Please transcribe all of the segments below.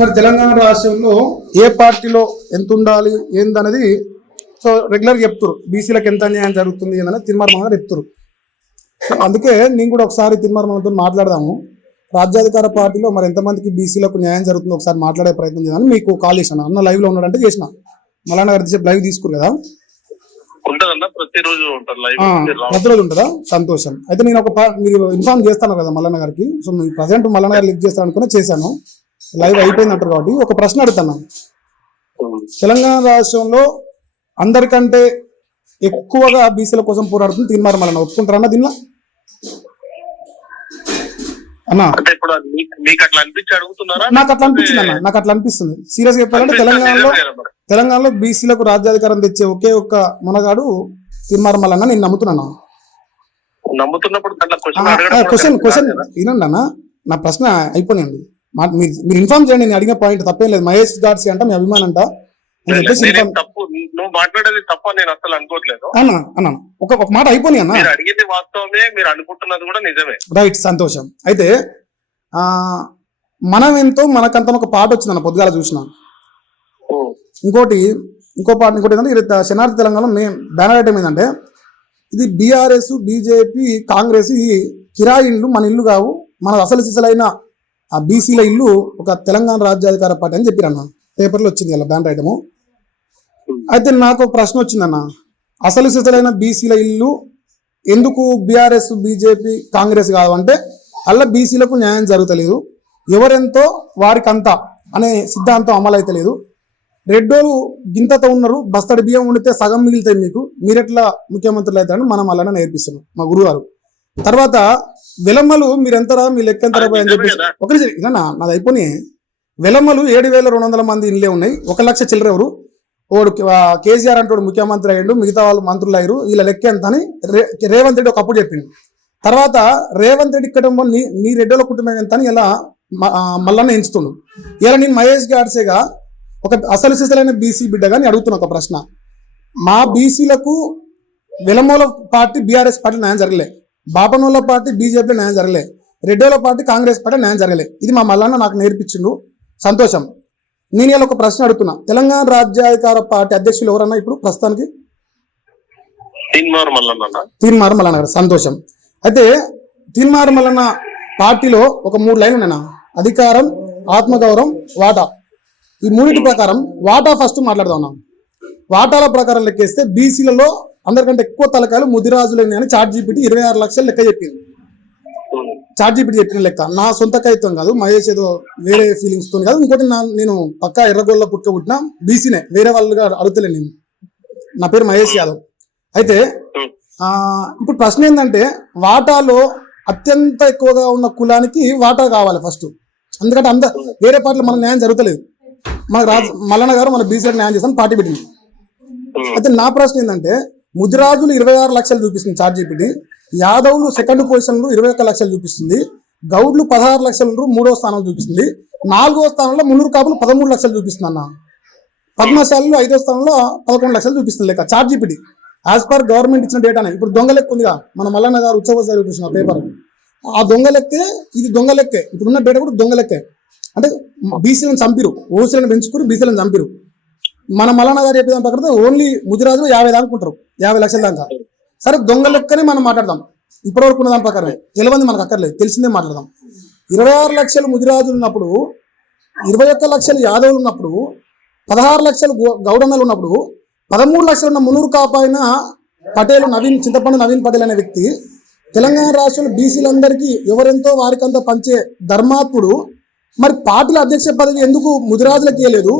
మరి తెలంగాణ రాష్ట్రంలో ఏ పార్టీలో ఎంత ఉండాలి ఏందనేది సో రెగ్యులర్గా చెప్తారు. బీసీలకు ఎంత అన్యాయం జరుగుతుంది ఏందనేది తిరుమల గారు చెప్తారు. సో అందుకే నేను కూడా ఒకసారి తిరుమలతో మాట్లాడదాము. రాజ్యాధికార పార్టీలో మరి ఎంతమందికి బీసీలకు న్యాయం జరుగుతుందో ఒకసారి మాట్లాడే ప్రయత్నం చేయాలని మీకు కాల్ చేశాను. అన్న లైవ్లో ఉన్నాడంటే చేసిన మళ్ళా గారు లైవ్ తీసుకురు కదా, ప్రతిరోజు ఉంటుందా? సంతోషం. అయితే నేను మీరు ఇన్ఫార్మ్ చేస్తాను కదా మల్లన్న గారికి. సో మీరు ప్రజెంట్ మల్లన్న గారు లిఫ్ట్ చేస్తాను అనుకుని చేశాను. లైవ్ అయిపోయింది అంటారు కాబట్టి ఒక ప్రశ్న అడుగుతాను. తెలంగాణ రాష్ట్రంలో అందరికంటే ఎక్కువగా బీసీల కోసం పోరాడుతుంది తీర్మానం మల్లన్న, ఒప్పుకుంటారన్న దీనిలో? అన్నా నాకు అట్లా అనిపించింది అన్న, నాకు అట్లా అనిపిస్తుంది. సీరియస్ గా చెప్పాలంటే తెలంగాణలో బీసీలకు రాజ్యాధికారం తెచ్చే ఒకే ఒక్క మనగాడు తీర్మానం మల్లన్న నేను నమ్ముతున్నాను. క్వశ్చన్ వినండి అన్న, నా ప్రశ్న అయిపోయింది. మీరు ఇన్ఫార్మ్ చేయండి. నేను అడిగిన పాయింట్ తప్పేం లేదు. మహేష్ గాడ్సీ అంట మీ అభిమానం అంట అన్న, ఒక మాట అయిపోయినాయి అన్న. రైట్, సంతోషం. అయితే మనం ఎంతో మనకంత ఒక పాట వచ్చిందన్న పొద్దుగాల చూసిన. ఇంకో పాట ఇంకోటి ఏంటంటే శనార్థి తెలంగాణ బ్యానర్ ఐటమ్ ఏంటంటే ఇది బీఆర్ఎస్ బీజేపీ కాంగ్రెస్ ఈ కిరాయి ఇల్లు మన ఇల్లు కావు, మన అసలు సిసలైన ఆ బీసీల ఇల్లు ఒక తెలంగాణ రాజ్యాధికార పార్టీ అని చెప్పిరన్న. పేపర్లో వచ్చింది అలా బ్యానర్ ఐటము. అయితే నాకు ప్రశ్న వచ్చిందన్న, అసలు సిసలైన బీసీల ఇల్లు ఎందుకు బీఆర్ఎస్ బీజేపీ కాంగ్రెస్ కాదు అంటే అలా బీసీలకు న్యాయం జరుగుతలేదు, ఎవరెంతో వారికంతా అనే సిద్ధాంతం అమలు అయితే లేదు. రెడ్డోలు గింతతో ఉన్నారు, బస్తడి బియ్యం ఉండితే సగం మిగులుతాయి మీకు, మీరెట్లా ముఖ్యమంత్రులు అవుతారని మనం అలానే నేర్పిస్తున్నాం మా గురువారు. తర్వాత వెలమ్మలు మీరెంతరా, మీ లెక్క ఎంతరా అని చెప్పేసి ఒకరి నాది అయిపోయి వెలమ్మలు 7,200 మంది ఇళ్ళే ఉన్నాయి, 1 లక్ష చిల్లర ఎవరు, ఓడు కేసీఆర్ అంటాడు ముఖ్యమంత్రి అయ్యాడు, మిగతా వాళ్ళు మంత్రులు అయ్యారు, వీళ్ళ లెక్క ఎంత అని రేవంత్ రెడ్డి ఒకప్పుడు చెప్పిండు. తర్వాత రేవంత్ రెడ్డి కుటుంబం నీ రెడ్డిల కుటుంబం ఎంత అని ఇలా మల్లన్న ఎంచుతుండు. ఇలా నేను మహేష్ గాడ్సేగా ఒక అసలు సిసలైన బీసీ బిడ్డగా నేను అడుగుతున్నా ఒక ప్రశ్న. మా బీసీలకు వెలమూల పార్టీ బీఆర్ఎస్ పార్టీ న్యాయం జరగలే, బాపనోళ్ళ పార్టీ బీజేపీ న్యాయం జరగలే, రెడ్డిల పార్టీ కాంగ్రెస్ పార్టీ న్యాయం జరగలే. ఇది మా మల్లన్న నాకు నేర్పించిండు, సంతోషం. నేను ఇలా ఒక ప్రశ్న అడుగుతున్నా, తెలంగాణ రాజ్యాధికార పార్టీ అధ్యక్షులు ఎవరన్నా ఇప్పుడు ప్రస్తుతానికి? తీర్మానం మల్లన్న గారు, సంతోషం. అయితే తీర్మానం మల్లన్న పార్టీలో ఒక 3 లైన్లు ఉన్నాయన్న: అధికారం, ఆత్మగౌరవం, వాటా. ఈ 3 ప్రకారం వాటా ఫస్ట్ మాట్లాడదాం. వాటాల ప్రకారం లెక్కేస్తే బీసీలలో అందరికంటే ఎక్కువ తలకాయలు ముదిరాజులైన అని ChatGPT 26 లక్షలు లెక్క చెప్పింది. ChatGPT చెప్పిన లెక్క, నా సొంత కైత్వం కాదు, మహేష్ ఏదో వేరే ఫీలింగ్స్ తో కాదు. ఇంకోటి నేను పక్కా ఎర్రగొల్ల పుట్టుకుట్టిన బీసీనే, వేరే వాళ్ళుగా అడుగుతలేను. నేను నా పేరు మహేష్ యాదవ్. అయితే ఇప్పుడు ప్రశ్న ఏంటంటే వాటాలో అత్యంత ఎక్కువగా ఉన్న కులానికి వాటా కావాలి ఫస్ట్, ఎందుకంటే వేరే పార్టీలో మన న్యాయం జరుగుతలేదు. మన మల్లన్న గారు మన బీసీలకు న్యాయం చేస్తాను పార్టీ పెట్టింది. అయితే నా ప్రశ్న ఏంటంటే ముదిరాజులు 26 లక్షలు చూపిస్తుంది ChatGPT, యాదవులు సెకండ్ పొజిషన్లు 21 లక్షలు చూపిస్తుంది, గౌడ్లు 16 లక్షలు 3వ స్థానంలో చూపిస్తుంది, 4వ స్థానంలో మున్నూరు కాపులు 13 లక్షలు చూపిస్తుంది అన్న, పద్మశాలలో 5వ స్థానంలో 11 లక్షలు చూపిస్తుంది లెక్క ChatGPT యాజ్ పర్ గవర్నమెంట్ ఇచ్చిన డేటానే. ఇప్పుడు దొంగ లెక్క ఉందిగా మన మల్లన్న గారు ఉత్సవ చూపించిన పేపర్, ఆ దొంగ లెక్కే ఇది, దొంగ లెక్కే ఇప్పుడున్న డేటా కూడా దొంగ లెక్కే. అంటే బీసీలను చంపిరు, ఓసీలను పెంచుకుని బీసీలను చంపిరు. మన మల్లన్న గారు చెప్పిన ప్రకారం ఓన్లీ ముదిరాజులు 50 దాకా ఉంటారు, 50 లక్షల దాకా. సరే దొంగ లెక్కనే మనం మాట్లాడదాం, ఇప్పటివరకు ఉన్న దాని ప్రకారమే, తెలియదు మనకు అక్కర్లేదు, తెలిసిందే మాట్లాడదాం. 26 లక్షలు ముదిరాజులు ఉన్నప్పుడు, 21 లక్షలు యాదవులు ఉన్నప్పుడు, 16 లక్షలు గౌడన్నలు ఉన్నప్పుడు, 13 లక్షలు ఉన్న మున్నూరు కాపాయిన పటేల్ చింతపండు నవీన్ పటేల్ అనే వ్యక్తి తెలంగాణ రాష్ట్రంలో బీసీలందరికీ ఎవరెంతో వారికంతా పంచే ధర్మాత్ముడు మరి పార్టీల అధ్యక్ష పదవి ఎందుకు ముదిరాజులకు ఇవ్వలేదు?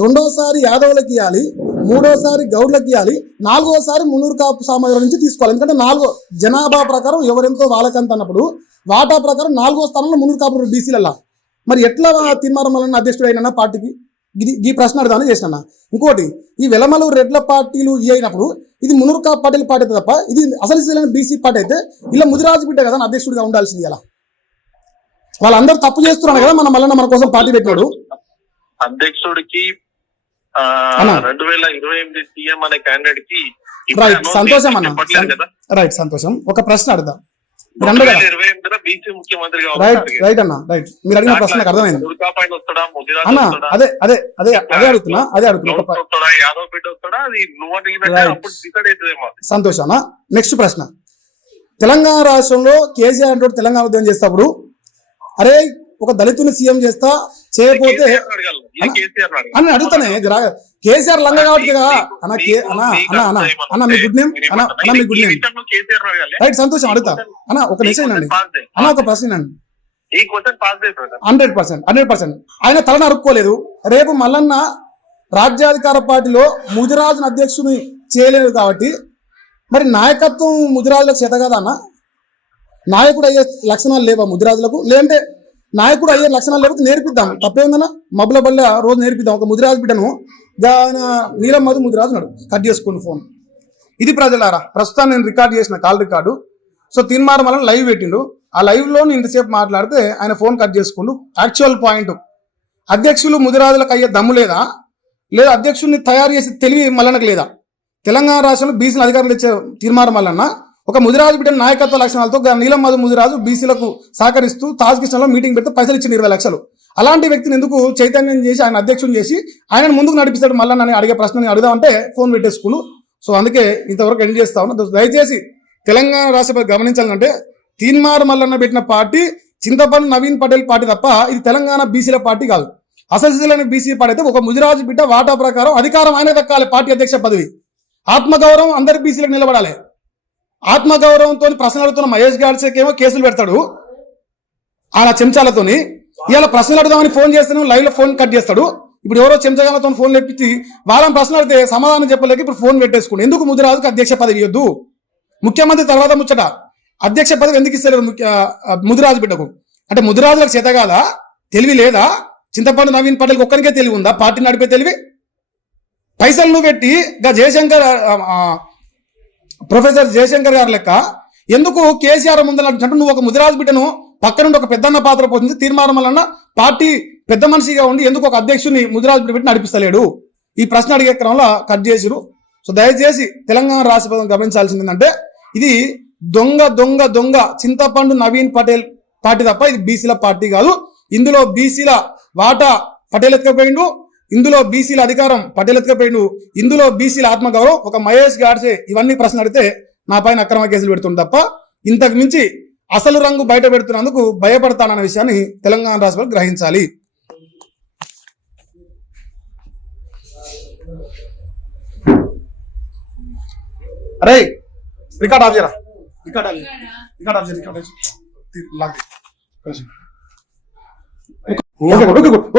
2వసారి యాదవులకు ఇవ్వాలి, 3వసారి గౌడ్లకు ఇవ్వాలి, 4వసారి మున్నూరు కాపు సామాజిక నుంచి తీసుకోవాలి. ఎందుకంటే 4 జనాభా ప్రకారం ఎవరెంతో వాళ్ళకంత అన్నప్పుడు వాటా ప్రకారం 4వ స్థానంలో మున్నూరు కాపు బీసీలల్లా. మరి ఎట్లా తీర్మానం మల్లన్న అధ్యక్షుడు అయినా పార్టీకి? ఈ ప్రశ్న అడగానే చేసిన. ఇంకోటి, ఈ వెలమలు రెడ్ల పార్టీలు అయినప్పుడు ఇది మున్నూరు కాపు పార్టీల పార్టీ అయితే తప్ప ఇది అసలు బీసీ పార్టీ అయితే ఇలా ముదిరాజు బిడ్డ కదా అధ్యక్షుడిగా ఉండాల్సింది. ఇలా వాళ్ళందరూ తప్పు చేస్తున్నారు కదా, మన మల్లన్న మన కోసం పార్టీ పెట్టాడు. అధ్యక్షుడికి 2028 సీఎం అనే క్యాండిడేట్ కి రైట్, సంతోషం అన్న, రైట్, సంతోషం. ఒక ప్రశ్న అడుగుదాం, మీరు అన్నారు కదా 2028 బీసీ ముఖ్యమంత్రి రైట్ రైట్ అన్న రైట్ మీరు అడిగిన ప్రశ్న నాకు అర్థమైంది పైన వస్తాడా ముదిరాజ్ అన్న వస్తాడా అదే అదే అదే అదే అడుగుతున్నా ఒక గౌడ్ వస్తాడా యాదవ్ బిడ్డ వస్తాడా అది నువ్వు అడిగినట్టే Right. అప్పుడు డిసైడ్ అవుతుందేమో సంతోష్ అన్న నెక్స్ట్ ప్రశ్న తెలంగాణ రాష్ట్రంలో కేసీఆర్ అంటూ తెలంగాణ ఉద్యమం చేసేటప్పుడు అరే ఒక దళితుని సీఎం చేస్తా చేయకపోతే అని అడుగుతానే కేసీఆర్ లంగ కాబట్టి అన్న మీ గుడ్ నేమ్ అన్న మీ గుడ్ నేమ్ రైట్ సంతోషం అడుగుతా అన్న ఒక నిమిషం అండి అన్న ఒక ప్రశ్న అండి ఈ క్వశ్చన్ పాస్ చేస్తాడు 100% ఆయన తల నరుక్కోలేదు రేపు మల్లన్న రాజ్యాధికార పార్టీలో ముదిరాజును అధ్యక్షుని చేయలేదు కాబట్టి మరి నాయకత్వం ముదిరాజులకు చేత కదా అన్న నాయకుడు అయ్యే లక్షణాలు లేవా ముదిరాజులకు లేదంటే నాయకుడు అయ్యే లక్షణాలు లేకపోతే నేర్పిద్దాం తప్పేందన్నా మబ్బుల బల్ల రోజు నేర్పిద్దాం ఒక ముదిరాజు బిడ్డను నీలం మధు ముదిరాజు నాడు కట్ చేసుకోండి ఫోన్ ఇది ప్రజలారా ప్రస్తుతం నేను రికార్డ్ చేసిన కాల్ రికార్డు సో తీన్మార్ మళ్ళీ లైవ్ పెట్టిండు ఆ లైవ్ లో నేను ఇంతసేపు మాట్లాడితే ఆయన ఫోన్ కట్ చేసుకుంటూ యాక్చువల్ పాయింట్ అధ్యక్షులు ముదిరాజులకు అయ్యే దమ్ము లేదా అధ్యక్షుడిని తయారు చేసి తెలివి మల్లనకు లేదా తెలంగాణ రాష్ట్రంలో బీసీల అధికారులు ఇచ్చే తీర్మానం వలన ఒక ముదిరాజు బిడ్డ నాయకత్వ లక్షణాలతో నీలం మధు ముదిరాజు బీసీలకు సహకరిస్తూ తాజ్ కిషన్లో మీటింగ్ పెడితే పైసలు ఇచ్చిన 20 లక్షలు అలాంటి వ్యక్తిని ఎందుకు చైతన్యం చేసి ఆయన అధ్యక్షుని చేసి ఆయన ముందుకు నడిపిస్తాడు మళ్ళీ నన్ను అడిగే ప్రశ్నని అడుగుదామంటే ఫోన్ పెట్టేసుకును సో అందుకే ఇంతవరకు ఎండ్ చేస్తా ఉన్నా దయచేసి తెలంగాణ రాష్ట్రపతి గమనించాలంటే తీన్మార్ మల్లన్న పెట్టిన పార్టీ చింతపల్లి నవీన్ పటేల్ పార్టీ తప్ప ఇది తెలంగాణ బీసీల పార్టీ కాదు అసలు బీసీ పార్టీ అయితే ఒక ముదిరాజు బిడ్డ వాటా ప్రకారం అధికారం ఆయన దక్కాలి పార్టీ అధ్యక్ష పదవి ఆత్మగౌరవం అందరి బీసీలకు నిలబడాలి ఆత్మగౌరవంతో ప్రశ్నలు అడుగుతున్న మహేష్ గాడ్సేకేమో కేసులు పెడతాడు ఆయన చెంచాలతోని ఇవాళ ప్రశ్నలు అడుగుదామని ఫోన్ చేస్తాను లైవ్ లో ఫోన్ కట్ చేస్తాడు ఇప్పుడు ఎవరో చెంచగాలతో ఫోన్ లేపించి వాళ్ళని ప్రశ్న అడిగితే సమాధానం చెప్పలేక ఇప్పుడు ఫోన్ పెట్టేసుకోండి ఎందుకు ముదిరాజుకు అధ్యక్ష పదవి ఇవ్వద్దు ముఖ్యమంత్రి తర్వాత ముచ్చట అధ్యక్ష పదవి ఎందుకు ఇస్తలేరు ముదిరాజు బిడ్డకు అంటే ముదిరాజులకు చేత కాదా తెలివి లేదా చింతపండు నవీన్ పటేల్కి ఒక్కరికే తెలివి ఉందా పార్టీ నడిపే తెలివి పైసలు నువ్వు పెట్టి జయశంకర్ ప్రొఫెసర్ జయశంకర్ గారి లెక్క ఎందుకు కేసీఆర్ ముందర అంటే నువ్వు ఒక ముదిరాజు బిడ్డను పక్క నుండి ఒక పెద్దన్న పాత్ర పోతుంది తీర్మానం వలన పార్టీ పెద్ద మనిషిగా ఉండి ఎందుకు ఒక అధ్యక్షుని ముదిరాజు బిడ్డ పెట్టి నడిపిస్తలేడు ఈ ప్రశ్న అడిగే క్రమంలో కట్ చేసిరు సో దయచేసి తెలంగాణ రాష్ట్ర గమనించాల్సింది ఏంటంటే ఇది దొంగ చింతపండు నవీన్ పటేల్ పార్టీ తప్ప ఇది బీసీల పార్టీ కాదు ఇందులో బీసీల వాటా పటేల్ ఎత్తుకపోయిండు ఇందులో బీసీల అధికారం పటేల్ ఎత్తుకపోయిండు ఇందులో బీసీల ఆత్మగౌరవం ఒక మహేష్ గాడ్సే ఇవన్నీ ప్రశ్నలు అడిగితే నా పైన అక్రమ కేసులు పెడుతుంది తప్ప ఇంతకు మించి అసలు రంగు బయట పెడుతున్నందుకు భయపడతానన్న విషయాన్ని తెలంగాణ రాష్ట్రం గ్రహించాలి అరే రికార్డ్ ఆఫ్ చేయరా రికార్డ్ ఆఫ్ చేయ ఓకే